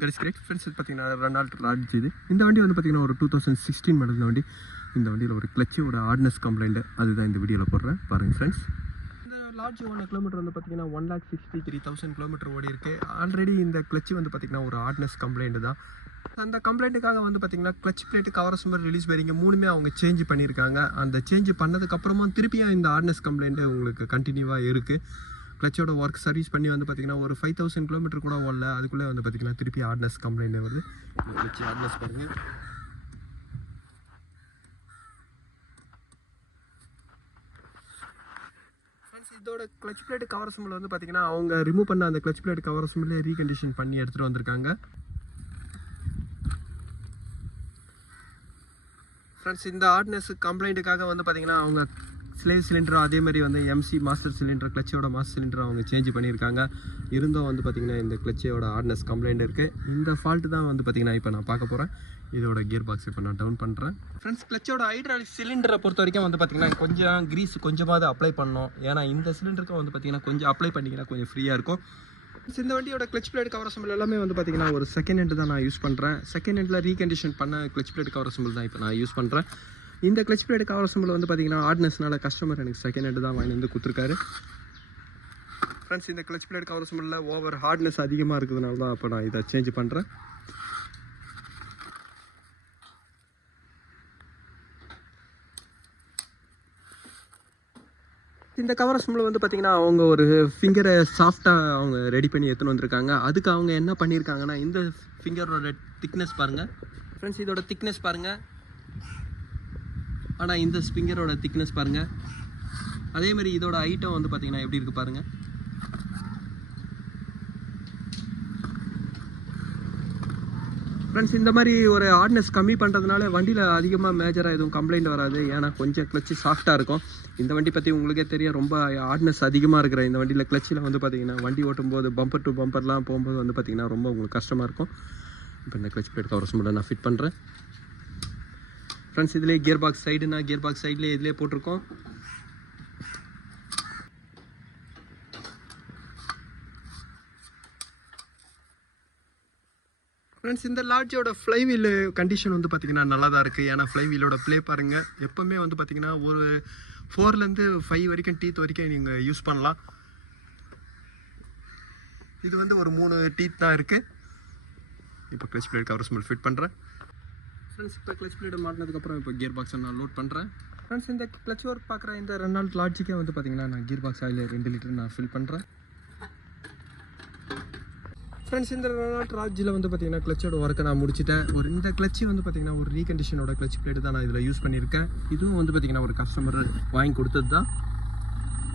Great friends பார்த்தீங்கன்னா Reynold ராட்ஜ் இது. இந்த வண்டி வந்து பார்த்தீங்கன்னா ஒரு 2016 மாடல் வண்டி. இந்த வண்டியில் ஒரு கிளச்சோட ஹார்ட்னஸ் கம்ப்ளைண்ட் அதுதான் இந்த வீடியோவில் போடுறேன் பாருங்கள் ஃப்ரெண்ட்ஸ். இந்த லார்ஜ் 1 கிலோமீட்டர் வந்து பார்த்தீங்கன்னா 1,63,000 கிலோமீட்டர் ஓடி இருக்குது. ஆல்ரெடி இந்த கிளச்சு வந்து பார்த்தீங்கன்னா ஒரு ஹார்ட்னஸ் கம்ப்ளைண்ட் தான். அந்த கம்ப்ளைண்ட்டுக்காக வந்து பார்த்தீங்கன்னா கிளச் பிளேட்டு கவர் சம்பர் ரிலீஸ் பேரிங்க மூணுமே அவங்க சேஞ்ச் பண்ணியிருக்காங்க. அந்த சேஞ்ச் பண்ணதுக்கப்புறமா திருப்பியும் இந்த ஹார்ட்னஸ் கம்ப்ளைண்ட்டு உங்களுக்கு கண்டினியூவாக இருக்குது. கிளச்சோட ஒர்க் சர்வீஸ் பண்ணி வந்து பார்த்தீங்கன்னா ஒரு 5,000 கிலோமீட்டர் கூட ஓடல. அதுக்குள்ளே வந்து பார்த்தீங்கன்னா திருப்பி ஹார்ட்னஸ் கம்ப்ளைண்ட் வருது. கிளச் ஹார்ட்னஸ் பாருங்கள். ஃப்ரெண்ட்ஸ் இதோட கிளச் பிளேட் கவர் சிம்பிள் வந்து பார்த்தீங்கன்னா அவங்க ரிமூவ் பண்ண அந்த கிளச் பிளேட் கவர் சிம்பிளே ரீகண்டிஷன் பண்ணி எடுத்துகிட்டு வந்திருக்காங்க. ஃப்ரெண்ட்ஸ் இந்த ஹார்ட்னஸ் கம்ப்ளைண்ட்டுக்காக வந்து பார்த்தீங்கன்னா அவங்க ஸ்லேவ் சிலிண்டரும் அதே மாதிரி வந்து எம்சி மாஸ்டர் சிலிண்டர் கிளச்சோட மாஸ்டர் சிலிண்டரும் அவங்க சேஞ்ச் பண்ணியிருக்காங்க. இருந்தும் வந்து பார்த்திங்கன்னா இந்த கிளச்சோட ஹார்ட்னஸ் கம்ப்ளைண்ட் இருக்குது. இந்த ஃபால்ட்டு தான் வந்து பார்த்திங்கன்னா இப்போ நான் பார்க்க போகிறேன். இதோட கியர் பாக்ஸ் இப்போ நான் டவுன் பண்ணுறேன். ஃப்ரெண்ட்ஸ் கிளச்சோட ஹைட்ராலிக் சிலிண்டரை பொறுத்த வரைக்கும் வந்து பார்த்திங்கன்னா கொஞ்சம் க்ரீஸ் கொஞ்சமாவது அப்ளை பண்ணணும். ஏன்னா இந்த சிலிண்டருக்கும் வந்து பார்த்திங்கன்னா கொஞ்சம் அப்ளை பண்ணிங்கன்னா கொஞ்சம் ஃப்ரீயாக இருக்கும். இந்த வண்டியோட கிளச் பிளேட் கவர் சிம்பிள் எல்லாமே வந்து பார்த்திங்கன்னா ஒரு செகண்ட் ஹேண்டு தான் நான் யூஸ் பண்ணுறேன். செகண்ட் ஹேண்டில் ரீகண்டிஷன் பண்ண கிளச் பிளேட் கவர் சிம்பிள் தான் இப்போ நான் யூஸ் பண்ணுறேன். இந்த கிளச் பிளேட் கவர் சிம்பிள் வந்து பார்த்திங்கன்னா ஹார்ட்னஸ்னால கஸ்டமர் எனக்கு செகண்ட் ஹேண்டு தான் வாங்கி வந்து கொடுத்துருக்காரு. ஃப்ரெண்ட்ஸ் இந்த கிளச் பிளேட் கவர் சிம்பிளில் ஓவர் ஹார்ட்னஸ் அதிகமாக இருக்கிறதுனால தான் இப்போ நான் இதை சேஞ்ச் பண்ணுறேன். இந்த கவர் சிம்பிள் வந்து பார்த்திங்கன்னா அவங்க ஒரு ஃபிங்கரை சாஃப்டாக அவங்க ரெடி பண்ணி எடுத்துன்னு வந்திருக்காங்க. அதுக்கு அவங்க என்ன பண்ணியிருக்காங்கன்னா இந்த ஃபிங்கரோட திக்னஸ் பாருங்கள் ஃப்ரெண்ட்ஸ், இதோட திக்னஸ் பாருங்கள். ஆனால் இந்த ஃபிங்கரோட திக்னஸ் பாருங்கள். அதே மாதிரி இதோட ஐட்டம் வந்து பார்த்திங்கன்னா எப்படி இருக்குது பாருங்கள். ஃப்ரெண்ட்ஸ் இந்த மாதிரி ஒரு ஹார்ட்னஸ் கம்மி பண்ணுறதுனால வண்டியில் அதிகமாக மேஜராக எதுவும் கம்ப்ளைண்ட் வராது. ஏன்னா கொஞ்சம் கிளச்சு சாஃப்டாக இருக்கும். இந்த வண்டி பற்றி உங்களுக்கே தெரியும், ரொம்ப ஹார்ட்னஸ் அதிகமாக இருக்கிற இந்த வண்டியில் கிளச்சில் வந்து பார்த்திங்கன்னா வண்டி ஓட்டும்போது பம்பர் டு பம்பர்லாம் போகும்போது வந்து பார்த்திங்கன்னா ரொம்ப உங்களுக்கு கஷ்டமாக இருக்கும். இப்போ இந்த கிளச் பிளேட் கவர் சிம்பிளை நான் ஃபிட் பண்ணுறேன். ஃப்ரெண்ட்ஸ் இதுலேயே கியர் பாக்ஸ் சைடுனா கியர் பாக்ஸ் சைட்லேயே இதிலே போட்டிருக்கோம். ஃப்ரெண்ட்ஸ் இந்த லார்ஜோட ஃப்ளைவீல் கண்டிஷன் வந்து பார்த்திங்கன்னா நல்லா தான் இருக்குது. ஏன்னா ஃப்ளைவீலோட ப்ளே பாருங்கள். எப்போவுமே வந்து பார்த்திங்கன்னா ஒரு 4லேருந்து 5 வரைக்கும் டீத் வரைக்கும் நீங்கள் யூஸ் பண்ணலாம். இது வந்து ஒரு 3 டீத் தான் இருக்குது. இப்போ clutch plate cover simple fit பண்ணுறேன். ஃப்ரெண்ட்ஸ் இப்போ கிளச் பிளேட் மாட்டினதுக்கப்புறம் இப்போ கியர் பாக்ஸை நான் லோட் பண்ணுறேன். ஃப்ரெண்ட்ஸ் இந்த கிளச் ஒர்க் பார்க்குற இந்த ரெனால்ட் லார்ஜுக்கே வந்து பார்த்திங்கன்னா நான் கியர் பாக்ஸ் ஆயில் 2 லிட்டர் நான் ஃபில் பண்ணுறேன். ஃப்ரெண்ட்ஸ் இந்த ரெனால்ட் ராஜில் வந்து பார்த்திங்கன்னா கிளச்சோட ஒர்க்கை நான் முடிச்சிட்டேன். இந்த கிளச்சு வந்து பார்த்திங்கன்னா ஒரு ரீகண்டிஷனோட கிளச் பிளேட் தான் நான் இதில் யூஸ் பண்ணியிருக்கேன். இதுவும் வந்து பார்த்திங்கன்னா ஒரு கஸ்டமர் வாங்கி கொடுத்தது தான்.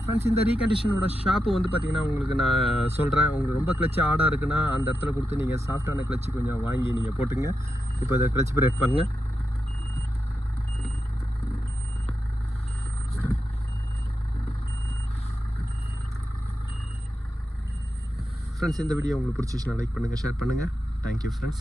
ஃப்ரெண்ட்ஸ் இந்த ரீகண்டிஷனோட ஷாப்பு வந்து பார்த்திங்கன்னா உங்களுக்கு நான் சொல்கிறேன். உங்களுக்கு ரொம்ப கிளச்சு ஆடாக இருக்குன்னா அந்த இடத்துல கொடுத்து நீங்கள் சாஃப்டான கிளச்சு கொஞ்சம் வாங்கி நீங்கள் போட்டுங்க. இப்போ இதை கிளச் பிரேக் பண்ணுங்கள். ஃப்ரெண்ட்ஸ் இந்த வீடியோ உங்களுக்கு பிடிச்சிச்சுன்னா லைக் பண்ணுங்கள், ஷேர் பண்ணுங்கள். Thank you friends.